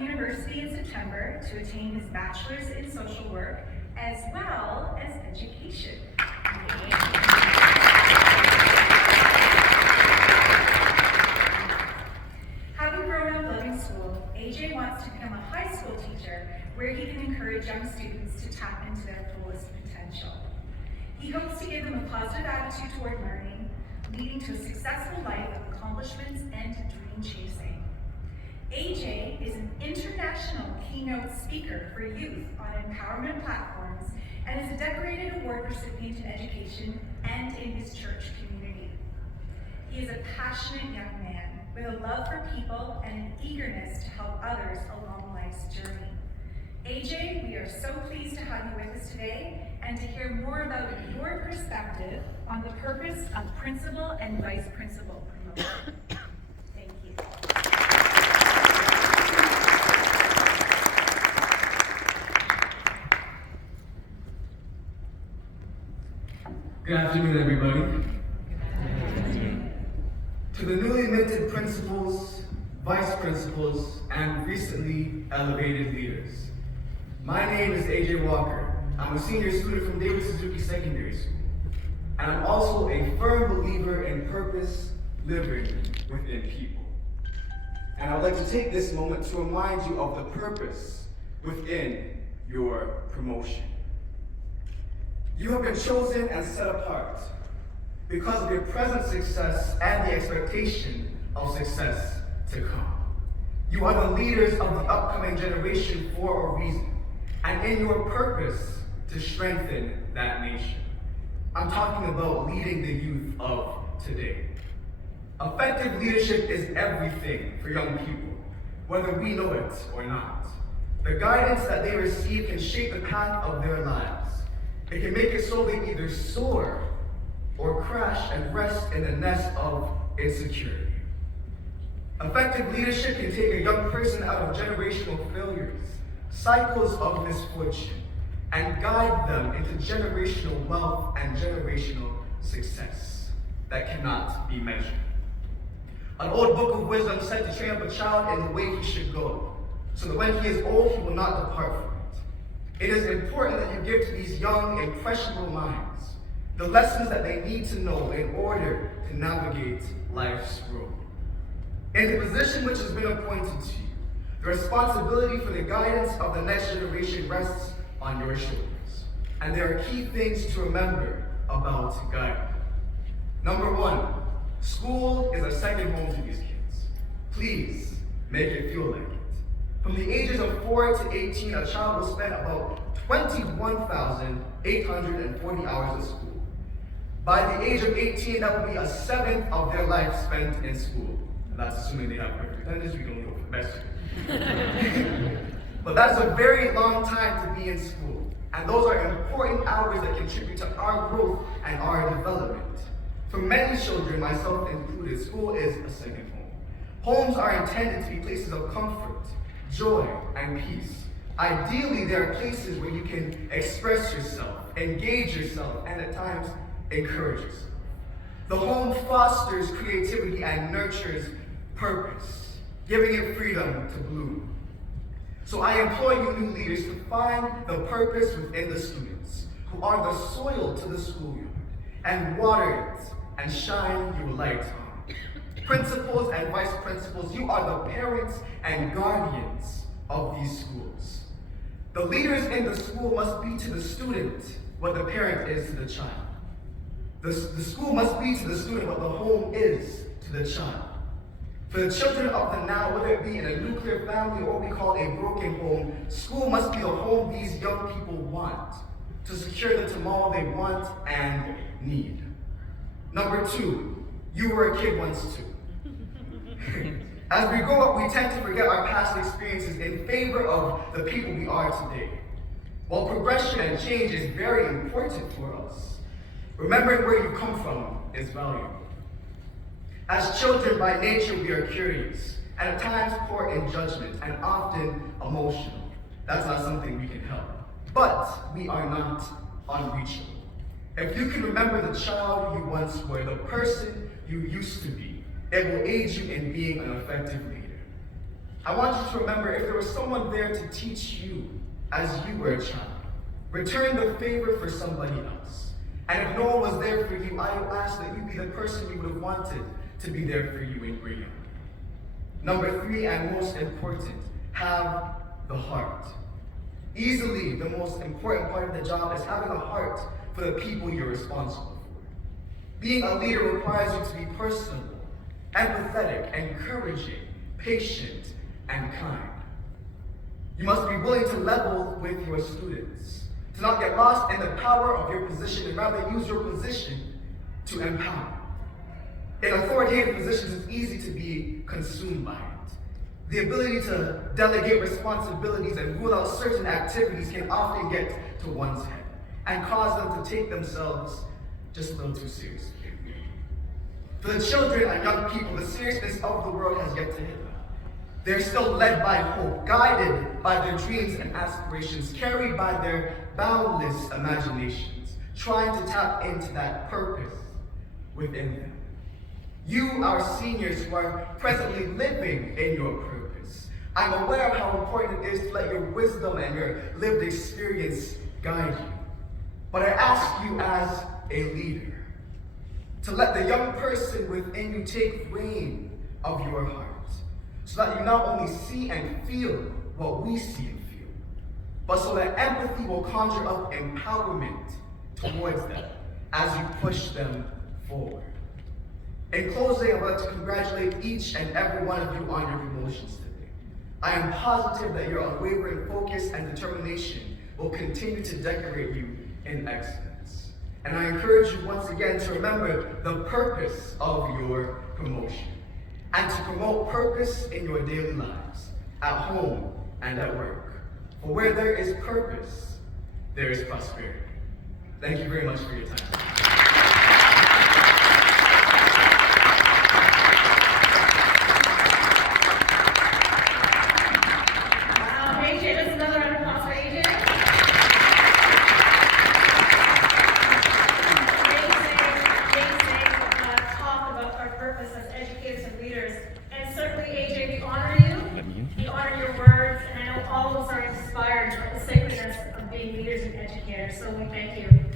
University in September to attain his bachelor's in social work, as well as education. Having grown up loving school, AJ wants to become a high school teacher where he can encourage young students to tap into their fullest potential. He hopes to give them a positive attitude toward learning, leading to a successful life of accomplishments and dream chasing. AJ is an international keynote speaker for youth on empowerment platforms and is a decorated award recipient in education and in his church community. He is a passionate young man with a love for people and an eagerness to help others along life's journey. AJ, we are so pleased to have you with us today and to hear more about your perspective on the purpose of principal and vice principal promotion. Thank you. Good afternoon, everybody. To the newly minted principals, vice principals, and recently elevated leaders. My name is K.Walker. I'm a senior student from David Suzuki Secondary School. And I'm also a firm believer in purpose living within people. And I'd like to take this moment to remind you of the purpose within your promotion. You have been chosen and set apart because of your present success and the expectation of success to come. You are the leaders of the upcoming generation for a reason, and in your purpose to strengthen that nation. I'm talking about leading the youth of today. Effective leadership is everything for young people, whether we know it or not. The guidance that they receive can shape the path of their lives. It can make it so they either soar or crash and rest in the nest of insecurity. Effective leadership can take a young person out of generational failures, cycles of misfortune, and guide them into generational wealth and generational success that cannot be measured. An old book of wisdom said to train up a child in the way he should go, so that when he is old, he will not depart from it. It is important that you give to these young, impressionable minds the lessons that they need to know in order to navigate life's road. In the position which has been appointed to you, the responsibility for the guidance of the next generation rests on your shoulders. And there are key things to remember about guiding. Number one, school is a second home to these kids. Please make it feel like it. From the ages of 4 to 18, a child will spend about 21,840 hours at school. By the age of 18, that will be a seventh of their life spent in school. And that's assuming they have perfect attendance. We can go for the best. But that's a very long time to be in school. And those are important hours that contribute to our growth and our development. For many children, myself included, school is a second home. Homes are intended to be places of comfort, joy, and peace. Ideally, they are places where you can express yourself, engage yourself, and at times, encourage yourself. The home fosters creativity and nurtures purpose, giving it freedom to bloom. So I implore you new leaders to find the purpose within the students, who are the soil to the schoolyard, and water it and shine your light on. Principals and vice principals, you are the parents and guardians of these schools. The leaders in the school must be to the student what the parent is to the child. The school must be to the student what the home is to the child. For the children of the now, whether it be in a nuclear family or what we call a broken home, school must be the home these young people want to secure the tomorrow they want and need. Number two, you were a kid once too. As we grow up, we tend to forget our past experiences in favor of the people we are today. While progression and change is very important for us, remembering where you come from is valuable. As children, by nature, we are curious, and at times poor in judgment, and often emotional. That's not something we can help. But we are not unreachable. If you can remember the child you once were, the person you used to be, it will aid you in being an effective leader. I want you to remember, if there was someone there to teach you as you were a child, return the favor for somebody else. And if no one was there for you, I ask that you be the person you would have wanted to be there for you when you were young. Number 3, and most important, have the heart. Easily the most important part of the job is having a heart for the people you're responsible for. Being a leader requires you to be personable, empathetic, encouraging, patient, and kind. You must be willing to level with your students, to not get lost in the power of your position and rather use your position to empower. In authoritative positions, it's easy to be consumed by it. The ability to delegate responsibilities and rule out certain activities can often get to one's head and cause them to take themselves just a little too seriously. For the children and young people, the seriousness of the world has yet to hit them. They're still led by hope, guided by their dreams and aspirations, carried by their boundless imaginations, trying to tap into that purpose within them. You, our seniors who are presently living in your purpose, I'm aware of how important it is to let your wisdom and your lived experience guide you. But I ask you as a leader to let the young person within you take reign of your heart, so that you not only see and feel what we see and feel, but so that empathy will conjure up empowerment towards them as you push them forward. In closing, I'd like to congratulate each and every one of you on your promotions today. I am positive that your unwavering focus and determination will continue to decorate you in excellence. And I encourage you once again to remember the purpose of your promotion and to promote purpose in your daily lives, at home and at work. For where there is purpose, there is prosperity. Thank you very much for your time. So we thank you.